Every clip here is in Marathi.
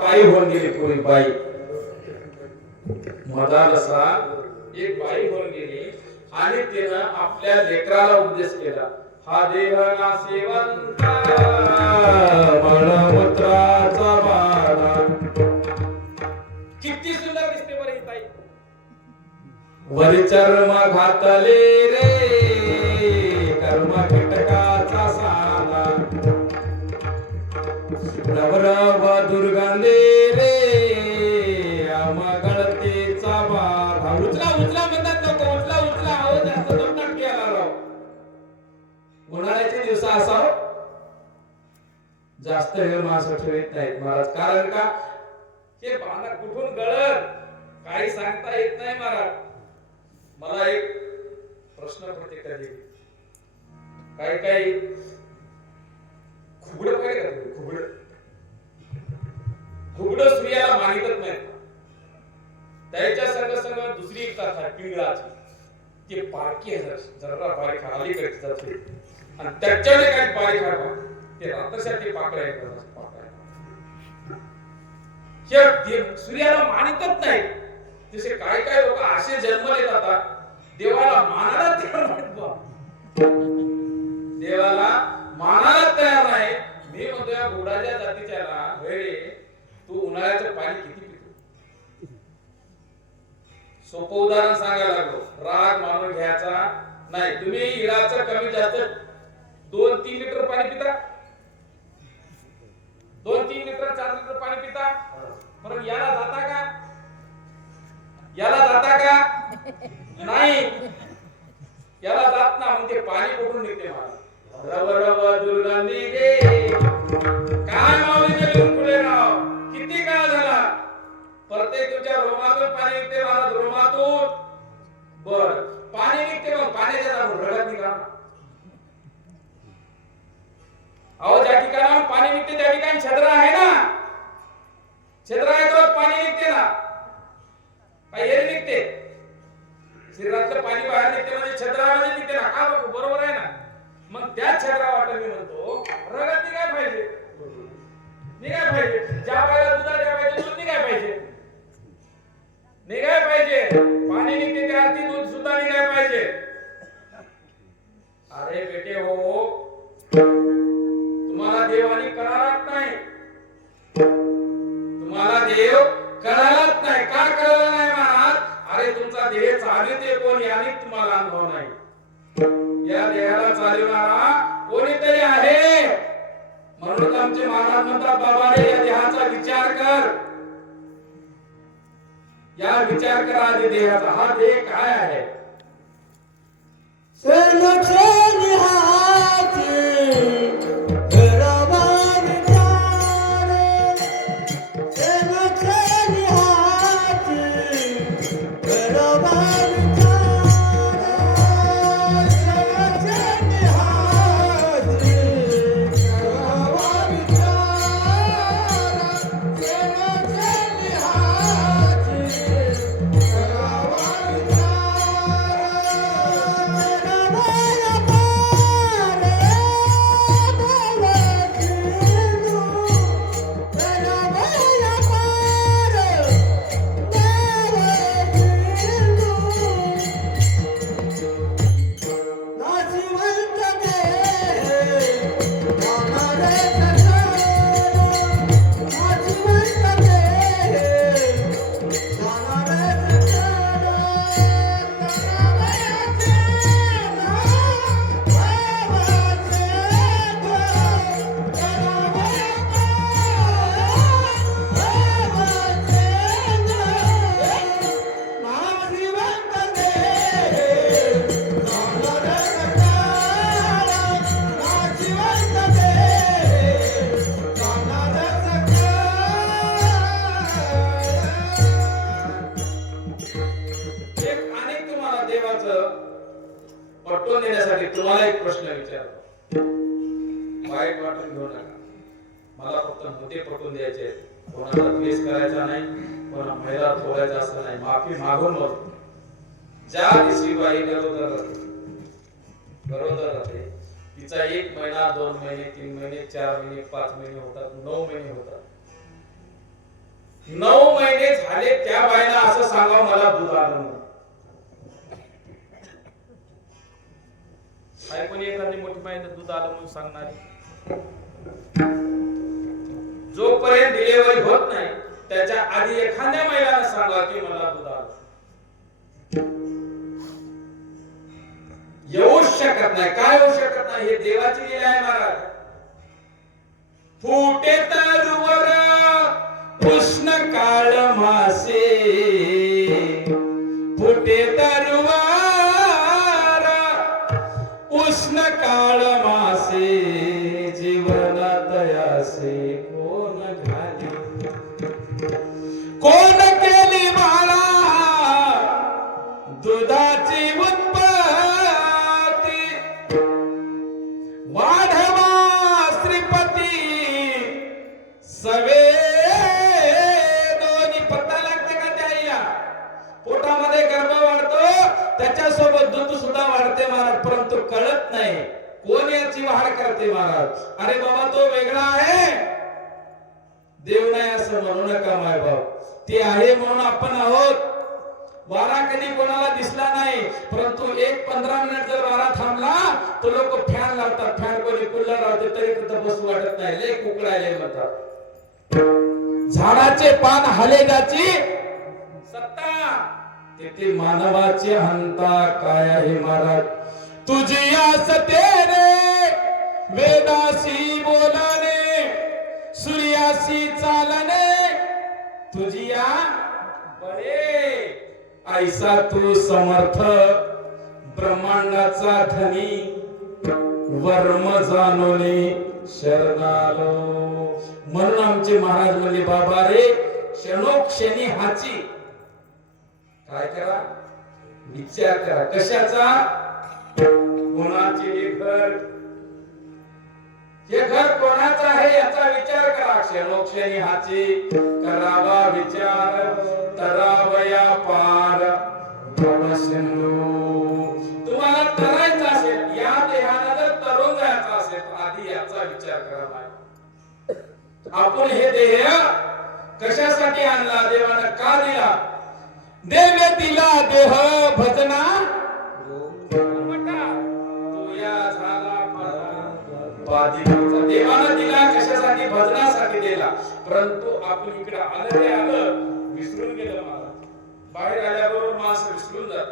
बाई होऊन गेली पूर्वी बाई मदालसा एक बाई होऊन गेली आणि तिनं आपल्या लेकराला उपदेश केला. हा देवाला सेवंत बळवत्राचा बाळा. किती सुंदर दिसते बरं ही ताई. वरी चर्म घातले रे. नवरव दुर्गंधे रे. गळतीचा बाधा उचला उचला म्हणतात नको उचला उचला. अहो जास्त दमदाट केला राव. उन्हाळ्याचे दिवस असाव हो. जास्त वेळ माणसं ठेवत नाहीत महाराज. कारण का? हे बांधा कुठून गळत? काही सांगता येत नाही महाराज. मला एक प्रश्न पडते कधी काही काही. खुबड काय का तुम्ही? खुबड? खुबड स्त्रियाला मानितच नाही त्याच्या संग संग दुसरी एक कथा पिंगळाची. ते पारखी जरा जरा बारीक करत जाते आणि त्याच्याने काही बारीक आहे ते रात्रसाठी पाकळ्या आहे पाकळ्या. सूर्याला मानितच नाही तसे काय काय लोक असे जन्मले जातात देवाला मानायला तयार नाहीत देवाला मानायला तयार नाही मी म्हणतो या घोडाच्या जातीच्या रे तू उन्हाळ्याचं पाणी किती पितो? सोपं उदाहरण सांगायला लागलो. राग मानून घ्यायचा नाही. तुम्ही इळाचं कमी जास्त दोन तीन लिटर पाणी पिता? दोन तीन लिटर चार लिटर पाणी पिता? पण याला जाता का? याला जाता का? नाही. याला जात ना म्हणजे पाणी कुठून निघते मला रव रव दुर्गंधी गे काय माऊलीने लिहून पुढे राव? प्रत्येक तुमच्या रोमातून पाणी निघते महाराज रोमातून. बर. पाणी निघते मग पाण्याच्या जाऊन रडत निघा अहो ज्या ठिकाणाहून पाणी निघते त्या ठिकाणी छद्र आहे ना. छद्र आहे तर पाणी निघते ना. काय हे निघते. शरीरातलं पाणी बाहेर निघते म्हणजे छद्रामध्ये निघते ना. का बघू? बरोबर आहे ना. मग त्या छद्रा वाटत मी म्हणतो रगत निघाय पाहिजे. निघाय पाहिजे. ज्या बायला दुधाच्या निघाय पाहिजे. पाणी निघते त्या अर्थी दूध सुद्धा निघाय पाहिजे. अरे बेटे हो. तुम्हाला देवाने करारात नाही. तुम्हाला देव कळालाच नाही. का करायला नाही महाराज? अरे तुमचा देह चालते कोण? याने तुम्हाला अनुभव नाही. या देहाला चालवणारा कोणीतरी आहे. म्हणून आमचे महाराज म्हणतात बाबा रे या देहाचा विचार कर. या विचार करा आधी देहाचा. हा देह काय आहे? एक ज्या दिवशी बाई गरोदर राहते गरोदर राहते तिचा एक महिना दोन महिने तीन महिने चार महिने पाच महिने होतात नऊ महिने होतात. नऊ महिने झाले त्या बाईला असं सांगा मला दूध आलं नाही. काय कोणी एखादी मोठी बाई दूध आलं म्हणून सांगणार. जोपर्यंत डिलेवरी होत नाही त्याच्या आधी एखाद्या महिलानं सांगा की मला दूध आलं. येऊच शकत नाही. काय होऊ शकत नाही? हे देवाची लीला आहे महाराज. फुटे त्याच्यासोबत दूध सुद्धा वाढते महाराज परंतु कळत नाही कोण याची वाढ करते महाराज. अरे बाबा तो वेगळा आहे. देव नाही असं म्हणू नका माय बाप ते आहे म्हणून आपण आहोत. वारा कधी कोणाला दिसला नाही परंतु एक पंधरा मिनिट जर वारा थांबला तर लोक फॅन लावतात. फॅन कोणी कूलर लावते तरी तिथं बसू वाटत नाही. लय कुकडायले म्हणतात. झाडाचे पान हलेगाची सत्ता. तेथे मानवाची हंता काय आहे महाराज? तुझी आस तेरे वेदासी बोलणे सूर्याशी चालणे तुझी या बरे ऐसा तू समर्थ ब्रह्मांडाचा धनी वर्म जाणवणे शरणालो. म्हणून आमचे महाराज म्हणले बाबा रे क्षणोक्षणी हाची काय करा? विचार करा. कशाचा? कोणाचे हे घर? हे घर कोणाचं आहे याचा विचार करा. क्षणोक्षणी हाची करावा विचार. तरावया पार. तुम्हाला तरायचं असेल या देहानं जर तरुण जायचं असेल तर आधी याचा विचार करावा आपण हे देह कशासाठी आणला? देवानं का दिला? देव दिला देह भजना. देवानं दिला कशासाठी भजनासाठी दिला परंतु आपण इकडे आलं आलं विसरून गेलं मला बाहेर आल्याबरोबर मास विसरून जात.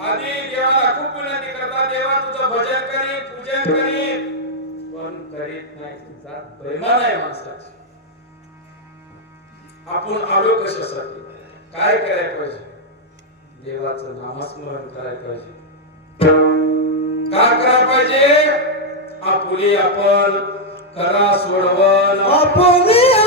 आधी देवाला खूप विनंती करता देवा तुझं भजन करीत पूजन करीत पण करीत नाही तुझा प्रेमा नाही माणसाची. आपण आलो कशासाठी? काय करायला पाहिजे? देवाचं नामस्मरण करायला पाहिजे. काय करायला पाहिजे? आपुली आपण करा सोडवण. आपुली आपण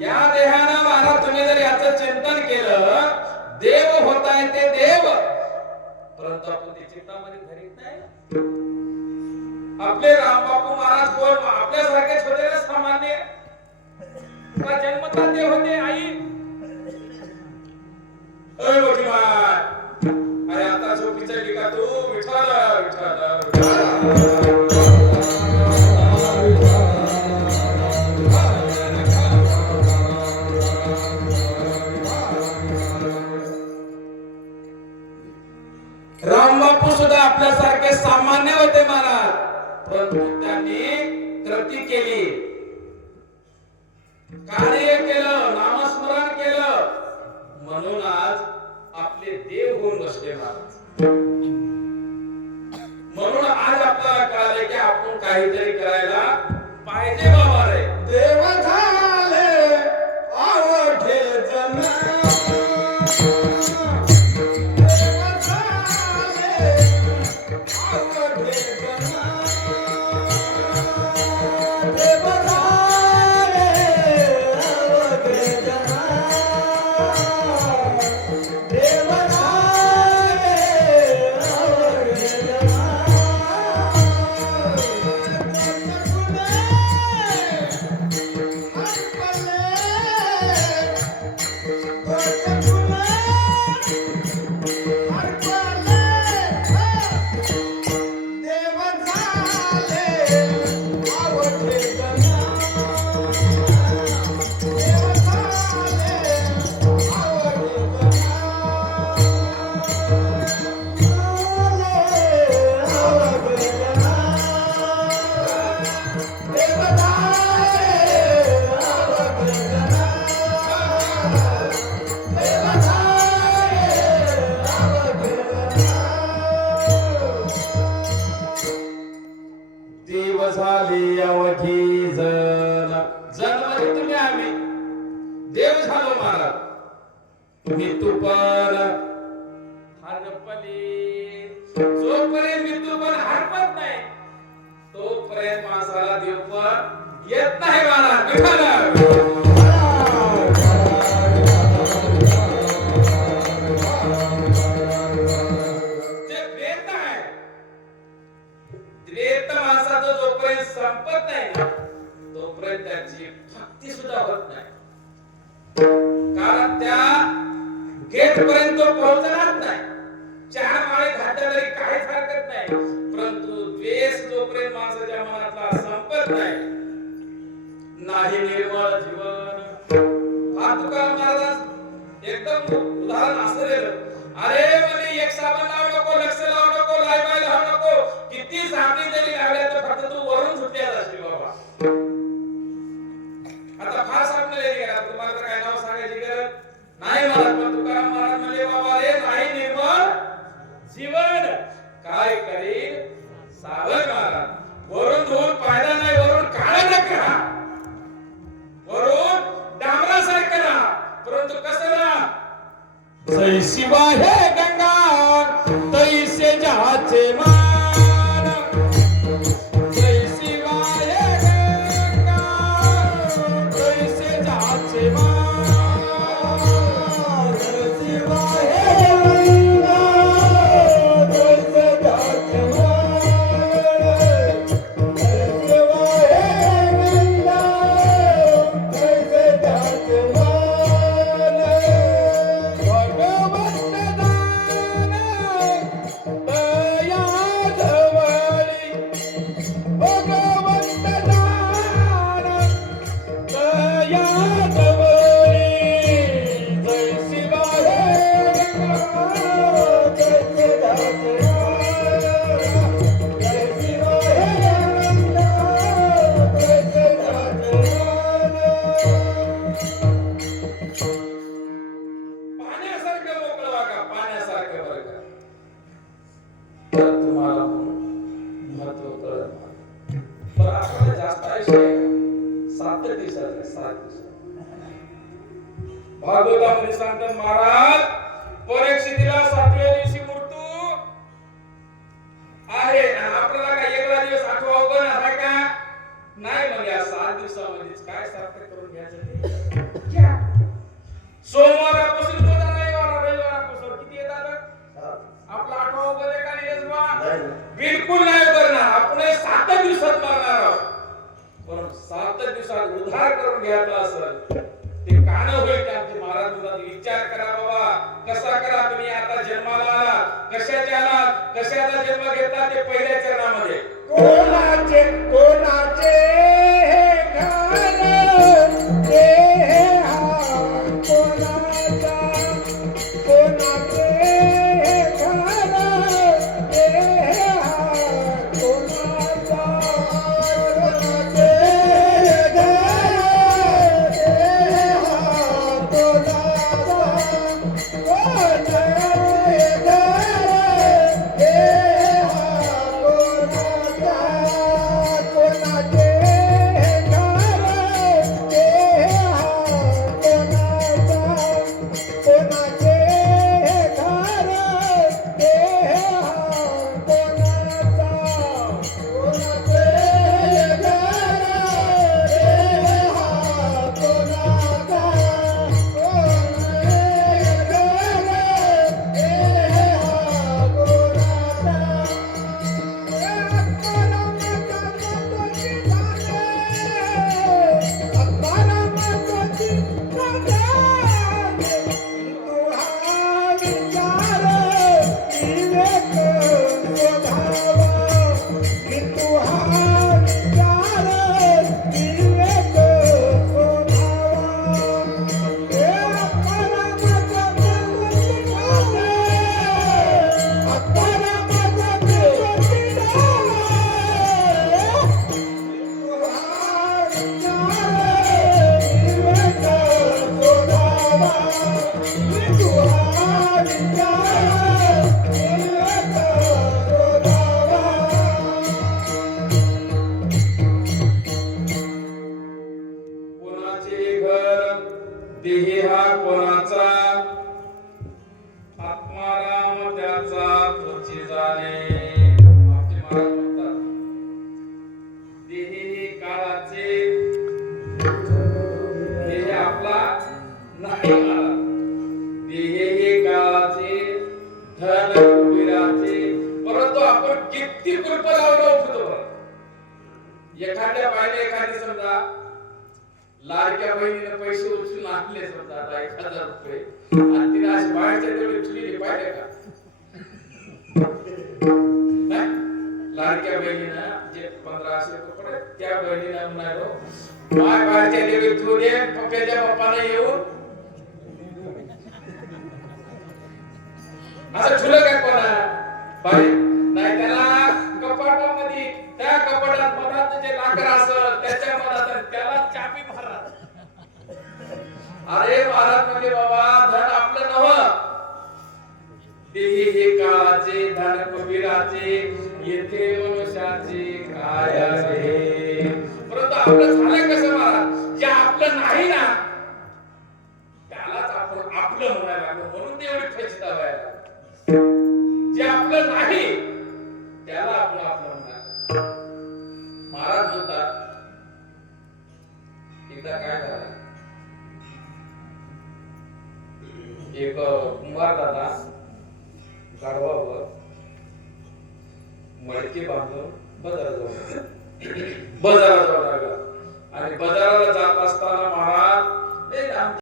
या देहानं महाराज तुम्ही जर याच चिंतन केलं देव होत आहे ते देव. परंतु आपण ते चिंतामध्ये धरीत नाही. आपले रामबापू महाराज कोण? आपल्यासारखेच होते ना सामान्य. जन्मता ते होते आई? अरे बघिमान अरे आता झोपीचा का तू. विठाल विठाल आपल्यासारखे सामान्य होते महाराज. परंतु त्यांनी कृती केली. कार्य केलं नामस्मरण केलं. म्हणून आज आपले देव होऊन बसले महाराज. म्हणून आज आपल्याला कळाले की आपण काहीतरी येत नाही मला मिळाला जीवन. हा तुकाराम महाराज एकदम उदाहरण असं दिलं अरे म्हणे एक साबण लावू नको लक्ष लावू नको लायबाय लावू नको. किती साबणी तरी लावले जय शिवाय महाराज परीक्षितीला सातव्या दिवशी मृत्यू आहे. आपल्याला काय एकला दिवस आठवा उगवण आहे का? नाही म्हणजे या सात दिवसामध्येच. काय सार्थक करून घ्यायचं घ्या. सोमवारापासून तो रविवार रविवारापासून किती येतात? आपला आठवा उगवण आहे का नाही? बिलकुल नाही करणार आपण सात दिवसात मारणार आहोत. पण सात दिवसात उद्धार करून घ्यायचा असेल कसा करा तुम्ही? आता जन्माला आला कशाचे आला कशाचा जन्म घेतला? ते पहिल्या चरणा देही हा कोणाचा? आत्माराम त्याचा त्वची जाणे. देही काळाचे. देह आपला नाही देह हे काळाचे धन परंतु आपण किती कृप लावलं होतो एखाद्या बाईने एखादी समजा लाडक्या बहिणीने पैसे उचलून आणले समजा आता एक हजार रुपये. आणि तिने असे बाहेरच्या तेवढे उचलेले पाहिजे का? लाडक्या बहिणीनं जे पंधरा असे कपडे त्या बहिणीनं म्हणालो हो, माय बाहेरच्या देवी तू दे पप्प्याच्या पप्पाला येऊन. असं ठुलं काय कोणा बाई नाही त्याला कपाटामध्ये त्या कपाटात मनात जे लाकर असत त्याच्या मनात त्याला चाबी मारा अरे महाराज म्हणजे बाबा धन आपलं नव देही हे काळाचे धन कबीराचे येथे मनुष्याचे काय आहे? परंतु आपलं